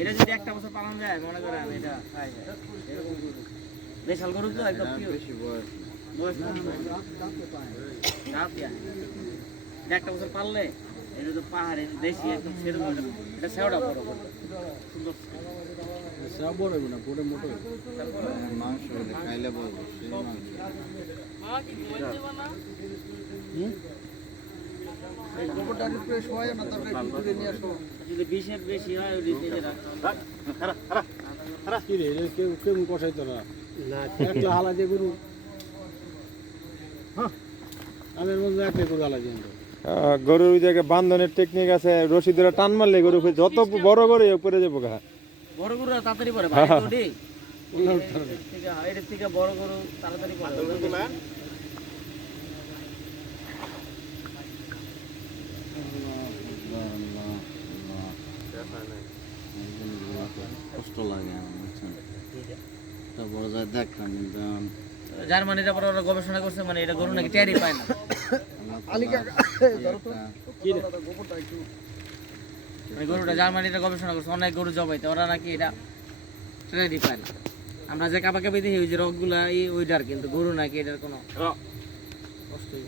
এটা যদি একটা বছর পালন যায় মনে করেন এটা দেশাল গরু তো একদম বেশি বয়স একটা বছর পারলে এটা তো পাহাড়ে দেশি একদম সেরকম এটা সেওটা বড় সুন্দর বড় না পুরো মোটো মাংস খাইলে বলবো গোবরটা ফ্রেশ হয় না তারপরে ঘুরে নিয়ে আসো যদি 20 এর বেশি হয় ওই দিকে রাখো কি রে কেউ কেউ কষাই তো না একটা হালা দিয়ে গরু হ্যাঁ আমের মধ্যে একটা গরু হালা দিয়ে গরুর ওই জায়গায় বান্ধনের টেকনিক আছে রশি ধরে টান মারলে গরু যত বড় গরু উপরে যাবো গা বড় গরু তাড়াতাড়ি পড়ে ভাই ওডি এর থেকে বড় গরু তাড়াতাড়ি পড়ে কষ্ট লাগে এটা বড় যায় দেখলাম কিন্তু জার্মানির পরে ওরা গবেষণা করছে মানে এটা গরু নাকি টেরই পায় না গরুটা জার্মানিটা গবেষণা করছে অনেক গরু জবাইতে ওরা নাকি এটা টেরই পায় না আমরা যে কাপা কাপি দেখি ওই যে রকগুলা ওইটার কিন্তু গরু নাকি এটার কোনো কষ্টই